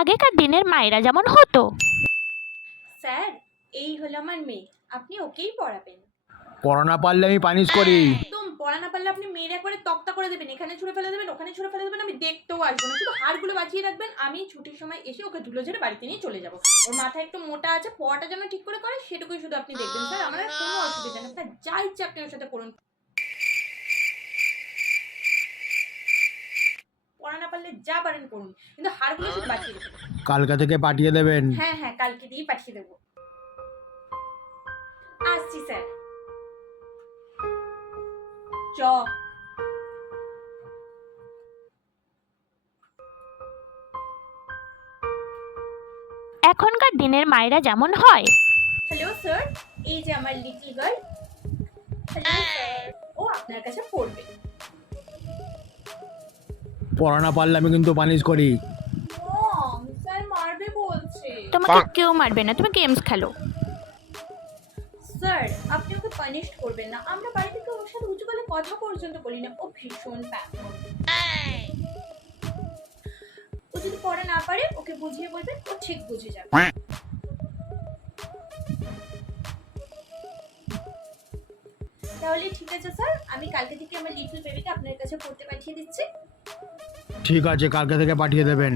আগেকার দিনের মায়েরা যেমন হতো। স্যার, এই হলো আমার মেয়ে, আপনি ওকেই পড়াবেন। পড়া না পারলে আমি পানিশ করি। একদম পড়া না পারলে আপনি মেয়ের একবারে তক্তা করে দেবেন, এখানে ছুঁড়ে ফেলে দেবেন, ওখানে ছুঁড়ে ফেলে দেবেন, আমি দেখতেও আসবো না, শুধু হাড়গুলো বাঁচিয়ে রাখবেন। আমি ছুটির সময় এসে ওকে ধুলো ঝেড়ে বাড়িতে নিয়ে চলে যাবো। ওর মাথায় একটু মোটা আছে, পড়াটা যেন ঠিক করে করে সেটুকুই শুধু আপনি দেখবেন। স্যার, আমার আর কোনো অসুবিধা নেই, আপনার যা ইচ্ছে আপনি ওর সাথে করুন। পড়া না পারলে যা পারেন করুন, কিন্তু হাড়গুলো শুধু বাঁচিয়ে দেবেন। কালকা থেকে পাঠিয়ে দেবেন। হ্যাঁ হ্যাঁ, কালকে দিয়েই পাঠিয়ে দেবো। আসছি স্যার। চ। এখনকার দিনের মায়েরা যেমন হয়। হ্যালো স্যার, এই যে আমার লিটল গার্ল। হ্যালো স্যার, ও আপনার কাছে পড়বে। পড়া না পারলে আমি কিন্তু পানিশ করি। মম, স্যার মারবে বলছে। তোমাকে কেউ মারবে না, তুমি গেমস খেলো। স্যার, আপনি ওকে পানিশ করবেন না, আমরা বাড়ি থেকে ওর সাথে উঁচু গলায় কথা পর্যন্ত বলি না, ও ভীষণ প্যাক। ও যদি পড়া না পারে ওকে বুঝিয়ে বলবেন, ও ঠিক বুঝে যাবে। তাহলে ঠিক আছে স্যার, আমি কালকে থেকে আমার লিটল বেবিকে আপনার কাছে পড়তে পাঠিয়ে দিচ্ছি। ঠিক আছে, কালকে থেকে পাঠিয়ে দেবেন।